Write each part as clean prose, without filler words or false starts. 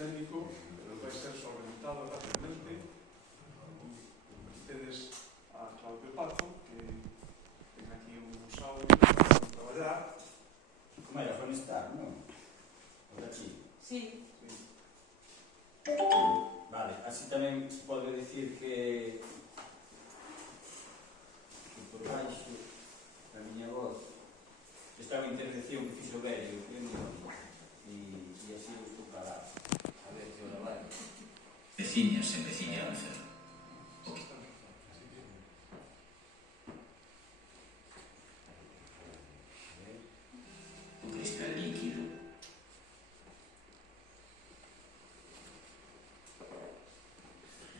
técnico, pero vai ser solventado rápidamente. Ustedes a Claudio Pazo, que ten aquí un usado para traballar. Como era Fonestar, non? Ora aquí. Sí. Vale, así tamén pode dicir que por baixo da miña voz está unha intervención que fixo Berio e así o estou parado. A ver que ora vai. Veciñas en veciñanza. O cristal líquido.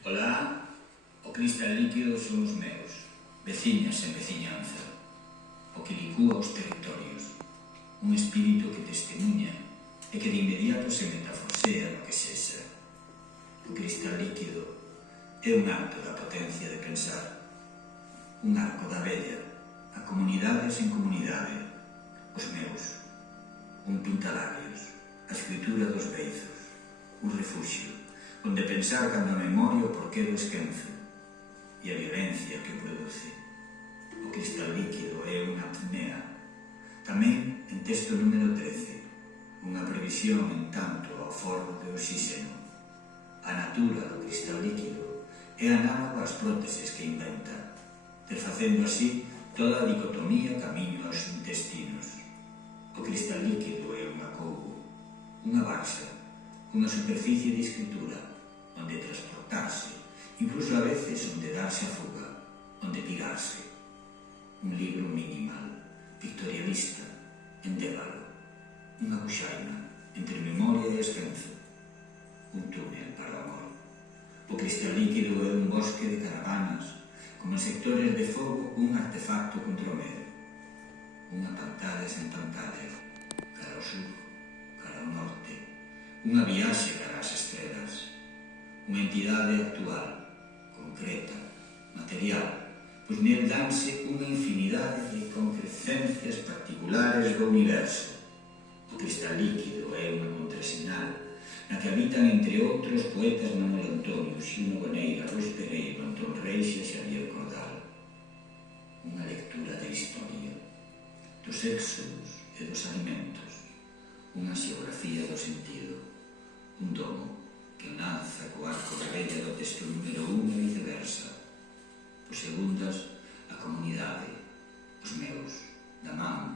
Olá, o cristal líquido son os meus, veciñas en veciñanza, o que licúa os territorios, un espírito que testemunha e que de inmediato se metaforsea no que sexa. O cristal líquido é un acto da potencia de pensar, un arco da vella, a comunidade sen comunidade, os meus, un pintalabios, a escritura dos beizos, un refuxio, onde pensar cando a memoria o porqué do esquenzo e a violencia que produce. O cristal líquido é unha apnea. Tamén en texto número 13, unha previsión en tanto ao forno de oxígeno. A natura do cristal líquido é análoga ás próteses que inventa, desfacendo así toda a dicotomía camiño aos intestinos. O cristal líquido é un acougo, unha barxa, unha superficie de escritura, onde transportarse, incluso a veces onde darse a fuga, onde pirarse. Un libro minimal, pictorialista, endébalo, unha buxaina entre memoria e esquenzo, un túnel para o amor. O cristal líquido é un bosque de caravanas, como sectores de fogo un artefacto contra o medo. Unha pantalla sen pantalla, cara ao sur, cara ao norte, unha viaxe cara ás estrelas, unha entidade actual, concreta, material, pois nel danse unha infinidade de concrescencias particulares do universo. O cristal líquido é unha contrasinal na que habitan, entre outros, poetas Manuel Antonio, Xuno Boneira, Ruiz Pereiro, Antón Reixa e Xavier Cordal. Unha lectura da historia, dos éxodos e dos alimentos, unha xeografía do sentido, un domo que lanza co arco de vella do texto número 1 e viceversa. Por segundas, a comunidade, os meus, da man,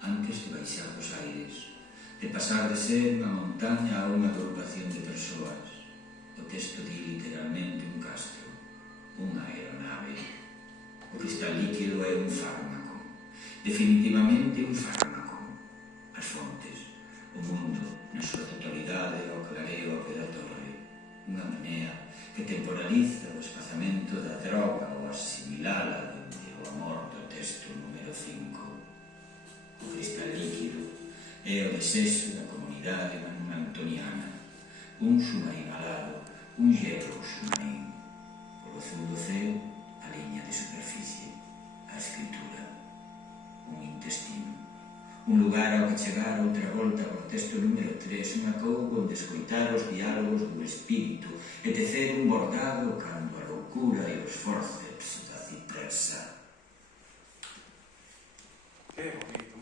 antes de baixar dos aires, de pasar de ser unha montaña a unha agrupación de persoas. O texto di literalmente un castro, unha aeronave. O cristal líquido é un fármaco, definitivamente un fármaco. As fontes, o mundo, na súa totalidade, ao clareo que da torre, unha apnea que temporaliza o espazamento da droga ou asimilala dende o amor do texto número 5. O cristal líquido é o desexo da comunidade antoniana, un submarino alado, un gelo submarino, polo azul do ceo, a liña de superficie, a escritura, un intestino. Un lugar ao que chegar outra volta por texto número 3, unha coubo onde escoitar os diálogos do espírito e tecer un bordado cando a loucura e os forceps da cipresa. Que bonito.